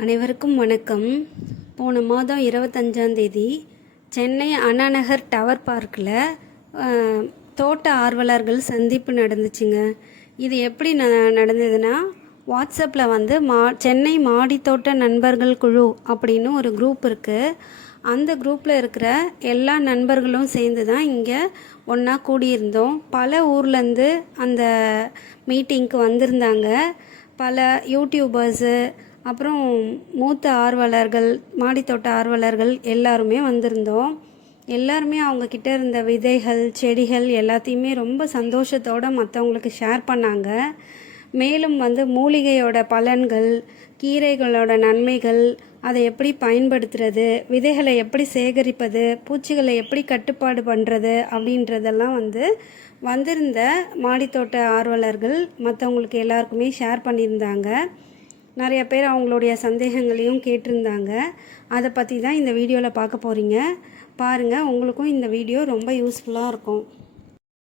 அனைவருக்கும் வணக்கம். போன மாதம் இருபத்தஞ்சாந்தேதி சென்னை அண்ணாநகர் டவர் பார்க்கில் தோட்ட ஆர்வலர்கள் சந்திப்பு நடந்துச்சுங்க. இது எப்படி ந நடந்ததுன்னா வாட்ஸ்அப்பில் வந்து மா சென்னை மாடித்தோட்ட நண்பர்கள் குழு அப்படின்னு ஒரு குரூப் இருக்குது அந்த குரூப்பில் இருக்கிற எல்லா நண்பர்களும் சேர்ந்து தான் இங்கே ஒன்றா கூடியிருந்தோம். பல ஊர்லேருந்து அந்த மீட்டிங்க்கு வந்திருந்தாங்க. பல யூடியூபர்ஸு அப்புறம் மூத்த ஆர்வலர்கள் மாடித்தோட்ட ஆர்வலர்கள் எல்லாருமே வந்திருந்தோம். எல்லாருமே அவங்கக்கிட்ட இருந்த விதைகள் செடிகள் எல்லாத்தையுமே ரொம்ப சந்தோஷத்தோடு மற்றவங்களுக்கு ஷேர் பண்ணாங்க. மேலும் வந்து மூலிகையோட பலன்கள் கீரைகளோட நன்மைகள் அதை எப்படி பயன்படுத்துறது விதைகளை எப்படி சேகரிப்பது பூச்சிகளை எப்படி கட்டுப்பாடு பண்ணுறது அப்படின்றதெல்லாம் வந்து வந்திருந்த மாடித்தோட்ட ஆர்வலர்கள் மற்றவங்களுக்கு எல்லாருக்குமே ஷேர் பண்ணியிருந்தாங்க. நிறைய பேர் அவங்களுடைய சந்தேகங்களையும் கேட்டிருந்தாங்க. அதை பற்றி தான் இந்த வீடியோவில் பார்க்க போகிறீங்க பாருங்கள் உங்களுக்கும் இந்த வீடியோ ரொம்ப யூஸ்ஃபுல்லாக இருக்கும்.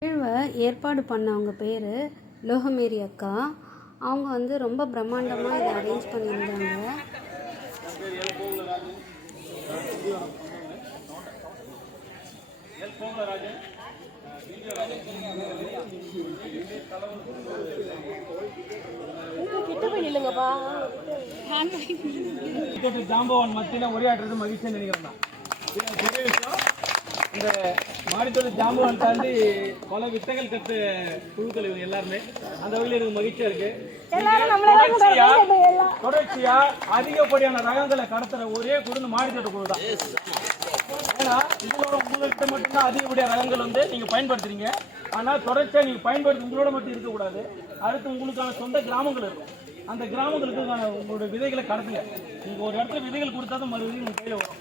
நிகழ்வை ஏற்பாடு பண்ணவங்க பேர் லோகமேரி அக்கா. அவங்க வந்து ரொம்ப பிரம்மாண்டமாக இதை அரேஞ்ச் பண்ணியிருந்தாங்க. கிரிக்கெட் ஜாம்பவான் மத்தியில் உரையாடுறது மகிழ்ச்சியாக நினைக்கிறேன் நான். இது பெரிய விஷயம் இந்த மாடித்தோட ஜாம்பவான் தாண்டி பல வித்தைகள் கற்று குழுக்கள் இவங்க எல்லாருமே அந்த வகையில் எனக்கு மகிழ்ச்சியா இருக்கு. தொடர்ச்சியா தொடர்ச்சியா அதிகப்படியான ரகங்களை கடத்துற ஒரே குழு மாடித்தோட்ட குழு தான் ஏன்னா உங்களோட உங்கள்கிட்ட மட்டும்தான் அதிகப்படியான ரகங்கள் வந்து நீங்க பயன்படுத்துறீங்க. ஆனா தொடர்ச்சியா நீங்க பயன்படுத்தி உங்களோட மட்டும் இருக்கக்கூடாது. அடுத்து உங்களுக்கான சொந்த கிராமங்கள் இருக்கும். அந்த கிராமங்களுக்கு உங்களோட விதைகளை கடத்துங்க நீங்க ஒரு இடத்துல விதைகள் கொடுத்தா தான் மறுபடியும் உங்க கையில வரும்.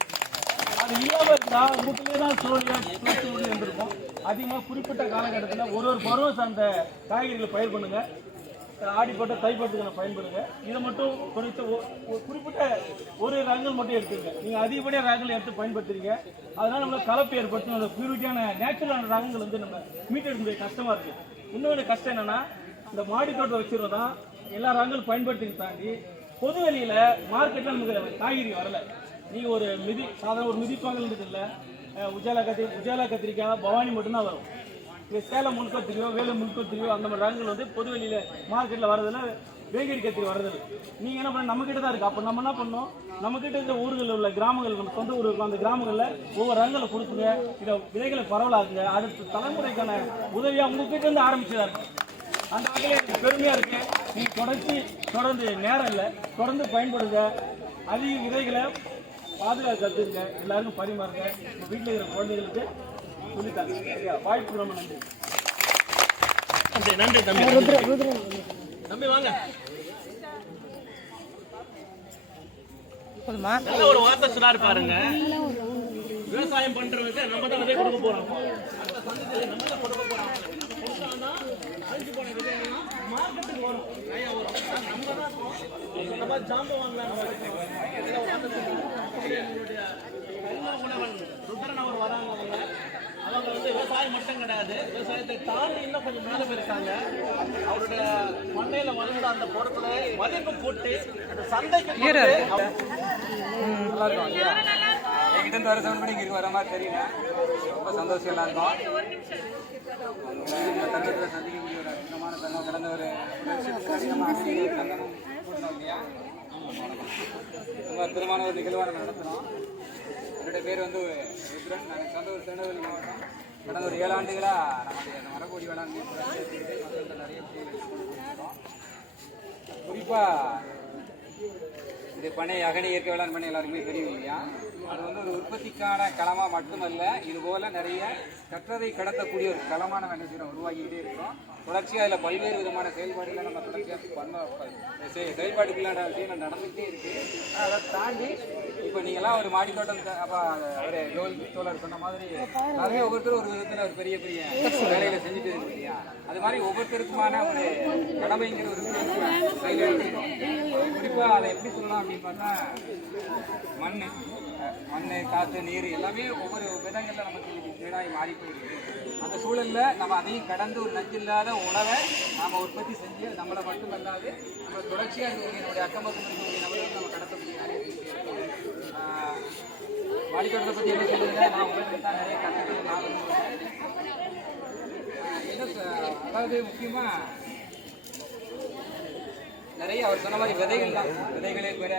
அது இல்லாம இருந்தா உங்களுக்குள்ளே தான் சோழியா சுழற்சி இருந்திருக்கும். அதிகமாக குறிப்பிட்ட காலகட்டத்தில் ஒரு ஒரு பருவம் சார்ந்த காய்கறிகளை பயிர் பண்ணுங்க. ஆடிப்பட்ட தைப்பட்டுகளை பயன்படுங்க இதை மட்டும் குறித்து குறிப்பிட்ட ஒரு ரகங்கள் மட்டும் எடுத்துங்க நீங்க அதிகப்படியாக ரகங்கள் எடுத்து பயன்படுத்துறீங்க. அதனால நம்ம கலப்பு ஏற்படுத்தும். அந்த பியூரிட்டியான நேச்சுரலான ரகங்கள் வந்து நம்ம மீட்டெடுக்க கஷ்டமா இருக்கு. இன்னொரு கஷ்டம் என்னன்னா இந்த மாடி தோட்டம் வச்சிருந்தா எல்லா ரகங்களும் பயன்படுத்தி தாண்டி பொது வெளியில் மார்க்கெட்டில் நமக்கு காய்கறி வரல. நீங்கள் ஒரு மிதி சாதாரண ஒரு மிதிப்பாங்கன்றது இல்லை உஜாலா கத்திரி உஜாலா கத்திரிக்காய் பவானி மட்டும்தான் வரும். இது சேலம் முன்கத்திரியோ வேலை முன்கத்திரியோ அந்த மாதிரி ரகங்கள் வந்து பொது வெளியில் மார்க்கெட்டில் வரதுல வேகரி கத்திரி வரதில்லை நீங்கள் என்ன பண்ண நம்மக்கிட்ட தான் இருக்குது அப்போ நம்ம என்ன பண்ணோம்? நம்மக்கிட்ட இருக்கிற ஊர்களில் உள்ள கிராமங்கள் நம்ம சொந்த ஊர் இருக்கும் அந்த கிராமங்களில் ஒவ்வொரு ரகங்களை கொடுத்துங்க. இதை விதைகளை பரவலாக்குங்க. அடுத்த தலைமுறைக்கான உதவியாக உங்ககிட்ட இருந்து ஆரம்பிச்சதா இருக்கும் அந்த வகையில் எனக்கு பெருமையா இருக்கு. நீங்க தொடர்ச்சி தொடர்ந்து நேரம் இல்லை. தொடர்ந்து பயன்படுங்க அதிக விதைகளை பாதுகாக்க கத்துங்க. எல்லாருக்கும் பரிமாறுங்க. வீட்டில் இருக்கிற குழந்தைகளுக்கு சொல்லித்தாங்க? வாய்ப்பு ரொம்ப நன்றி. நன்றி நன்றி தம்பி. தம்பி வாங்க. ஒரு வார்த்தை சொன்னாரு பாருங்க. விவசாயம் பண்றவங்க நம்ம தான் விதை கொடுக்க போறோம். நம்ம தான் கொடுக்க போறோம். கொடுத்தாங்கன்னா அழிஞ்சு போன விதைகள்லாம் மார்க்கெட்டுக்கு வரும் வரும் நம்ம தான் இந்த மாதிரி ஒரு எங்களுடைய கர்ம உணவன் ருத்ரன் அவர் வராங்க அவங்க அவங்க வந்து விவசாயம் மட்டும் கிடையாது விவசாயத்தை தாண்டி இன்னும் கொஞ்சம் மேலே போயிருக்காங்க அவருடைய மண்ணையில் வளர்ந்த அந்த பொருட்களை மதிப்பு போட்டு அந்த சந்தைக்கு நல்லா இருக்கும் இல்லையா வர செவன் மணிக்கு இருக்கு வர மாதிரி தெரியல. ரொம்ப சந்தோஷம் எல்லாருக்கும் இந்த சந்திக்கக்கூடிய ஒரு அற்புதமான தங்கம் கடந்த ஒரு வருஷத்துக்கு ரொம்ப அற்புதமான ஒரு நிகழ்வாக நம்ம என்னுடைய பேர் வந்து ருத்ரன். நாங்கள் சொந்த ஒரு திருநெல்வேலி மாவட்டம். கடந்த ஒரு ஏழு ஆண்டுகளாக நம்முடைய அந்த மரக்கோடி வேளாண்மை நிறைய விஷயங்கள் குறிப்பாக இது பண்ணை அகனி இயற்கை வேளாண் பண்ணை எல்லாருக்குமே தெரியும் இல்லையா? அது வந்து ஒரு உற்பத்திக்கான களமா மட்டுமல்ல இது போல நிறைய கற்றதை கடத்தக்கூடிய ஒரு களமான நினைச்சிடம் உருவாகிக்கிட்டே இருக்கோம் தொடர்ச்சியாக அதில் பல்வேறு விதமான செயல்பாடுகளை நம்ம தொடர்ச்சியாக பண்ண செ- செயல்பாடுகளான விஷயங்கள் நடந்துகிட்டே இருக்கு. அதை தாண்டி இப்போ நீங்கள்லாம் ஒரு மாடி தோட்டம் அப்போ ஒரு ஜோல் தோழர் சொன்ன மாதிரி எல்லாருமே ஒவ்வொருத்தரும் ஒரு விதத்தில் ஒரு பெரிய பெரிய வேலைகளை செஞ்சுட்டு இருக்கீங்க. அது மாதிரி ஒவ்வொருத்தருக்குமான ஒரு கடமைங்கிற ஒரு கையில் குறிப்பாக அதை எப்படி சொல்லலாம் அப்படின்னு பார்த்தா மண் மண் காற்று நீர் எல்லாமே ஒவ்வொரு விதங்களில் நமக்கு வீடாகி மாறி போயிருக்கு அந்த சூழலில் நம்ம அதையும் கடந்து ஒரு நஞ்சில்லாத உணவை நாம் உற்பத்தி செஞ்சு நம்மளை மட்டுமல்லாது நம்ம தொடர்ச்சியாக இருக்கக்கூடிய அக்கம்பக்கம் இருக்கக்கூடிய நபர்களுக்கு நம்ம கடத்தக்கூடிய வாடிக்கையாளரை பற்றி என்ன சொல்லுங்க நான் உங்களுக்கு தான் நிறைய கருத்துக்கள் என்ன அதாவது முக்கியமாக நிறைய அவர் சொன்ன மாதிரி விதைகள் தான். விதைகளே பெரிய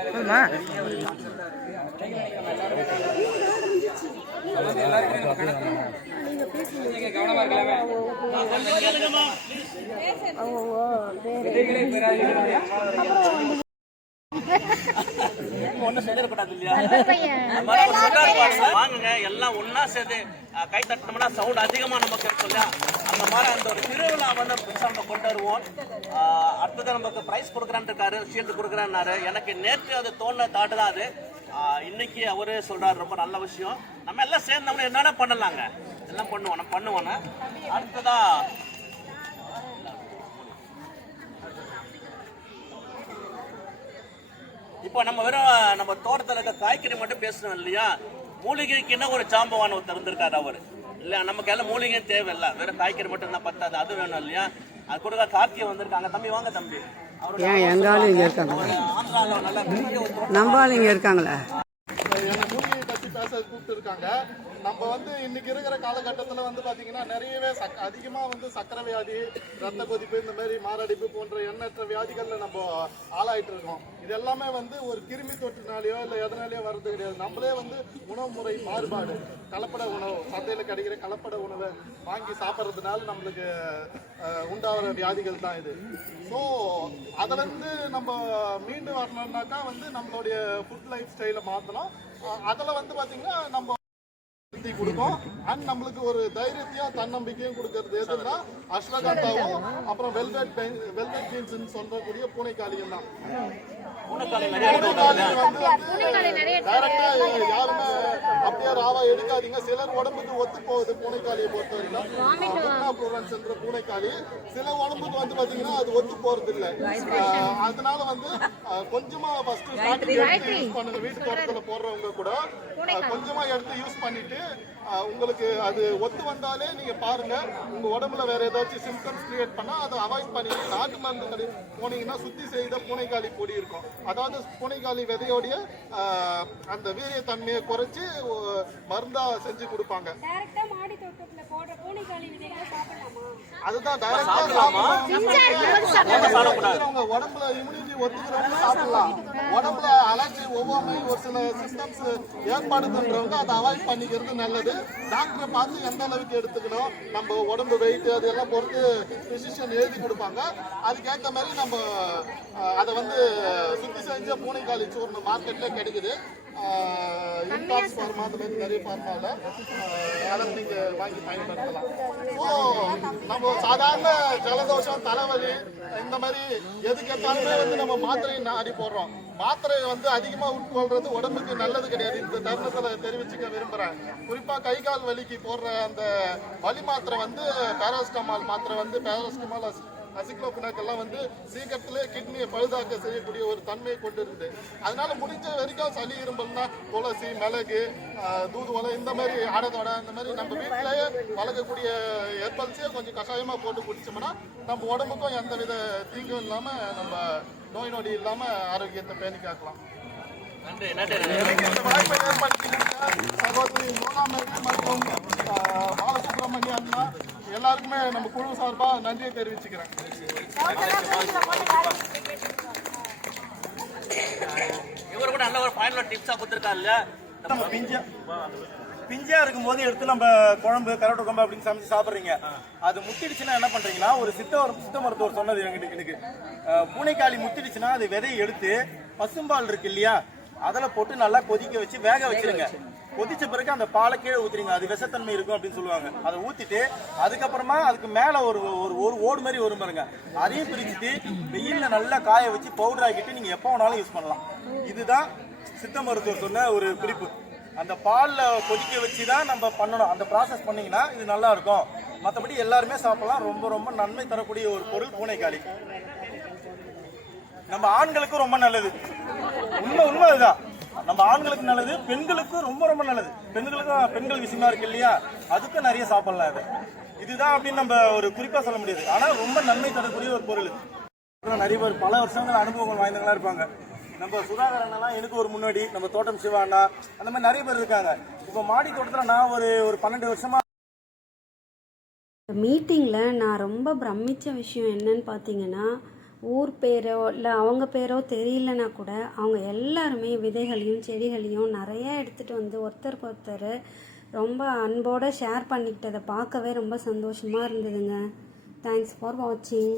விதைகளே பெரியார் ஒன்றும் செஞ்சிடக்கூடாது இல்லையா மாதிரி ஒரு வாங்குங்க எல்லாம் ஒண்ணா சேர்ந்து கை தட்டினோம்னா சவுண்ட் அதிகமா நமக்கு இருக்கும் இல்லையா அந்த மாதிரி அந்த ஒரு திருவிழா வந்து புதுசா நம்ம கொண்டு வருவோம் அடுத்தது நமக்கு ப்ரைஸ் கொடுக்குறான்னு இருக்காரு ஷீல்டு கொடுக்குறான்னாரு எனக்கு நேற்று அது தோண தாட்டு தான் அது இன்னைக்கு அவரு சொல்றாரு ரொம்ப நல்ல விஷயம். நம்ம எல்லாம் சேர்ந்தோம்னா என்னென்ன பண்ணலாங்க? எல்லாம் பண்ணுவோம் நம்ம பண்ணுவோம் அடுத்ததா இப்போ நம்ம வெறும் நம்ம தோட்டத்தில் இருக்க காய்கறி மட்டும் பேசுறோம் இல்லையா? மூலிகைக்கு என்ன ஒரு ஜாம்பவான் ஒருத்தர் இருந்திருக்காரு அவர். இல்லையா? நமக்கு எல்லாம் மூலிகையும் தேவையில்ல. வெறும் காய்கறி மட்டும் தான் பத்தாது அது வேணும் இல்லையா? அது கொடுக்க கார்த்திகை வந்திருக்காங்க. தம்பி வாங்க தம்பி. ஏன் எங்க ஆளு இங்க இருக்காங்க நம்ம ஆளு இங்க இருக்காங்களே? சார் கூப்பிட்டுருக்காங்க. நம்ம வந்து இன்னைக்கு இருக்கிற காலகட்டத்தில் வந்து பார்த்தீங்கன்னா நிறையவே சக் அதிகமாக வந்து சக்கரை வியாதி ரத்த கொதிப்பு இந்த மாதிரி மாரடைப்பு போன்ற எண்ணற்ற வியாதிகளில் நம்ம ஆளாயிட்டு இருக்கோம். இது எல்லாமே வந்து ஒரு கிருமி தொற்றுனாலேயோ இல்லை எதனாலேயோ வர்றது கிடையாது. நம்மளே வந்து உணவு முறை மாறுபாடு கலப்பட உணவு சந்தையில் கிடைக்கிற கலப்பட உணவை வாங்கி சாப்பிட்றதுனால நம்மளுக்கு உண்டாகிற வியாதிகள் தான் இது. ஸோ அதுலேருந்து நம்ம மீண்டு வரணும்னாக்கா வந்து நம்மளுடைய ஃபுட் லைஃப் ஸ்டைலை மாற்றணும் அதில் வந்து பார்த்தீங்கன்னா நம்ம சக்தி கொடுக்கும். அண்ட் நம்மளுக்கு ஒரு தைரியத்தையும் தன்னம்பிக்கையும் கொடுக்கறது எதுன்னா அஸ்வகந்தாவும் அப்புறம் வெல்வெட் வெல்வெட் பீன்ஸ் சொல்லக்கூடிய பூனைக்காளிகள் தான். பூனைக்காளி நிறைய இருக்கு இல்லையா? டைரக்டா யாருமே அப்படியே ராவா எடுக்காதீங்க. சிலர் உடம்புக்கு ஒத்து போகுது பூனைக்காளியை பொறுத்த வரைக்கும் பூனைக்காளி. சில உடம்புக்கு வந்து பாத்தீங்கன்னா அது ஒத்து போறது இல்ல அதனால வந்து கொஞ்சமா ஃபர்ஸ்ட் யூஸ் பண்ணுங்க வீட்டு தோட்டத்துல போடுறவங்க கூட. கொஞ்சமா எடுத்து யூஸ் பண்ணிட்டு உங்களுக்கு அது ஒத்து வந்தாலே நீங்க பாருங்க. உங்க உடம்புல வேற ஏதாச்சும் சிம்டம்ஸ் கிரியேட் பண்ணா அதை அவாய்ட் பண்ணி நாட்டு மருந்து கடை போனீங்கன்னா சுத்தி செய்த பூனைக்காளி பொடி இருக்கும். அதாவது பூனைக்காளி விதையோடைய அந்த வீரியத்தன்மையை குறைச்சு ஒ- மருந்தா செஞ்சு கொடுப்பாங்க. அதுதான் டைரக்டா உடம்புல இம்யூனிட்டி ஒத்துக்கிறவங்க சாப்பிடலாம். உடம்புல அலர்ஜி ஒவ்வாமை ஒரு சில சிஸ்டம்ஸ் ஏற்படுதுன்றவங்க அதை அவாய்ட் பண்ணிக்கிறது நல்லது. டாக்டரை பார்த்து எந்த அளவுக்கு எடுத்துக்கணும் நம்ம உடம்பு வெயிட் அதெல்லாம் பொறுத்து பிசிஷியன் எழுதி கொடுப்பாங்க. அதுக்கேற்ற மாதிரி நம்ம அதை வந்து சுத்தி செஞ்ச பூனைக்காளி சூர்ணம் மார்க்கெட்டில் கிடைக்குது. இன்காஸ் ஃபார்மா மாதிரி நிறைய ஃபார்மாவில் அதை நீங்க வாங்கி பயன்படுத்தலாம் ஸோ நம்ம சாதாரண ஜலதோஷம் தலைவலி இந்த மாதிரி எதுக்கு எடுத்தாலுமே வந்து நம்ம மாத்திரை நாடி போடுறோம். மாத்திரை வந்து அதிகமா உட்கொள்றது உடம்புக்கு நல்லது கிடையாது. இந்த தருணத்துல தெரிவிச்சுக்க விரும்புறேன். குறிப்பா கை கால் வலிக்கு போடுற அந்த வலி மாத்திரை வந்து பேராஸ்டமால் மாத்திரை வந்து பேராஸ்டமால் அசிக்ளோபினாக்கெல்லாம் வந்து சீக்கிரத்திலே கிட்னியை பழுதாக்க செய்யக்கூடிய ஒரு தன்மையை கொண்டு இருந்து அதனால முடிஞ்ச வரைக்கும் சளி இரும்பல்னா துளசி மிளகு ஆஹ், தூதுவளை இந்த மாதிரி ஆடதோட இந்த மாதிரி நம்ம வீட்டிலேயே வளர்க்கக்கூடிய ஹெர்பல்ஸே கொஞ்சம் கஷாயமா போட்டு குடிச்சோம்னா நம்ம உடம்புக்கும் எந்த வித தீங்கும் இல்லாம நம்ம நோய் நொடி இல்லாம ஆரோக்கியத்தை பேணி காக்கலாம். சகோதரி மோனாமேரி மற்றும் ஆஹ், பாலசுப்ரமணிய அண்ணா எல்லாருக்குமே நம்ம குழு சார்பா நன்றியை தெரிவிச்சுக்கிறேன். இவர் கூட நல்ல ஒரு ஃபைனல் டிப்ஸா கொடுத்துருக்காரு இல்லையா நம்ம பிஞ்சா பிஞ்சா இருக்கும்போது எடுத்து நம்ம குழம்பு கரட்டு குழம்பு அப்படின்னு சமைச்சு சாப்பிடுறீங்க. அது முத்திடுச்சுன்னா என்ன பண்றீங்கன்னா ஒரு சித்த சித்த மருத்துவர் சொன்னது எனக்கு எனக்கு. பூனைக்காளி முத்திடுச்சுன்னா அது விதையை எடுத்து பசும்பால் இருக்கு இல்லையா அதில் போட்டு நல்லா கொதிக்க வச்சு வேக வச்சிருங்க. கொதிச்ச பிறகு அந்த பாலை கீழே ஊத்துறீங்க. அது விஷத்தன்மை இருக்கும் அப்படின்னு சொல்லுவாங்க. அதை ஊத்திட்டு அதுக்கப்புறமா அதுக்கு மேல ஒரு ஒரு ஒரு ஓடு மாதிரி வரும் பாருங்க. அதையும் பிரிச்சுட்டு வெயில்ல நல்லா காய வச்சு பவுடர் ஆக்கிட்டு நீங்க எப்போ வேணாலும் யூஸ் பண்ணலாம். இதுதான் சித்த மருத்துவர் சொன்ன ஒரு குறிப்பு. அந்த பாலில் கொதிக்க வச்சு தான் நம்ம பண்ணணும். அந்த ப்ராசஸ் பண்ணிங்கன்னா இது நல்லா இருக்கும். மற்றபடி எல்லாருமே சாப்பிடலாம். ரொம்ப ரொம்ப நன்மை தரக்கூடிய ஒரு பொருள் பூனைக்காளி. நம்ம ஆண்களுக்கும் ரொம்ப நல்லது. உண்மை உண்மை அதுதான். நம்ம ஆண்களுக்கு நல்லது பெண்களுக்கும் ரொம்ப ரொம்ப நல்லது. பெண்களுக்கும் பெண்கள் விஷயமா இருக்கு இல்லையா? அதுக்கும் நிறைய சாப்பிடலாம் இது இதுதான் அப்படின்னு நம்ம ஒரு குறிப்பா சொல்ல முடியாது. ஆனா ரொம்ப நன்மை தரக்கூடிய ஒரு பொருள். நிறைய பேர் பல வருஷங்கள் அனுபவங்கள் வாய்ந்தவங்களா இருப்பாங்க. நம்ம சுதாகர் அண்ணாலாம் எனக்கு ஒரு முன்னாடி நம்ம தோட்டம் சிவா அண்ணா அந்த மாதிரி நிறைய பேர் இருக்காங்க. இப்போ மாடி தோட்டத்துல நான் ஒரு ஒரு பன்னெண்டு வருஷமா மீட்டிங்கில் நான் ரொம்ப பிரமித்த விஷயம் என்னன்னு பார்த்தீங்கன்னா ஊர் பேரோ இல்லை அவங்க பேரோ தெரியலனா கூட அவங்க எல்லாருமே விதைகளையும் செடிகளையும் நிறைய எடுத்துகிட்டு வந்து ஒருத்தருக்கு ஒருத்தர் ரொம்ப அன்போடு ஷேர் பண்ணிக்கிட்டதை பார்க்கவே ரொம்ப சந்தோஷமாக இருந்ததுங்க. தேங்க்ஸ் ஃபார் வாட்சிங்